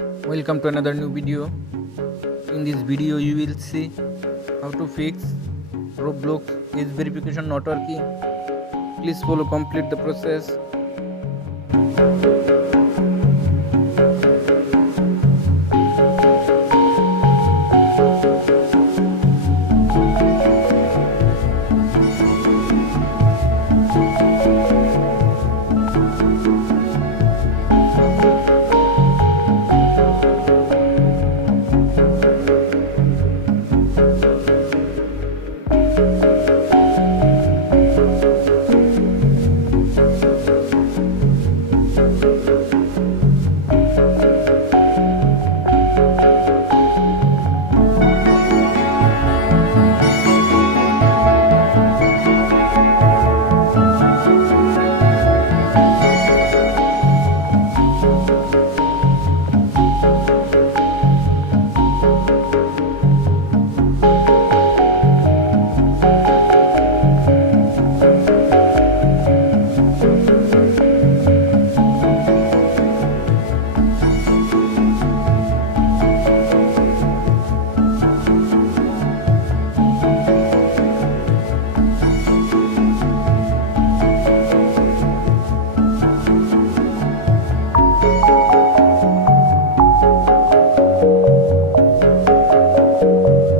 Welcome to another new video. In this video you will see how to fix Roblox age verification not working. Please follow complete the process.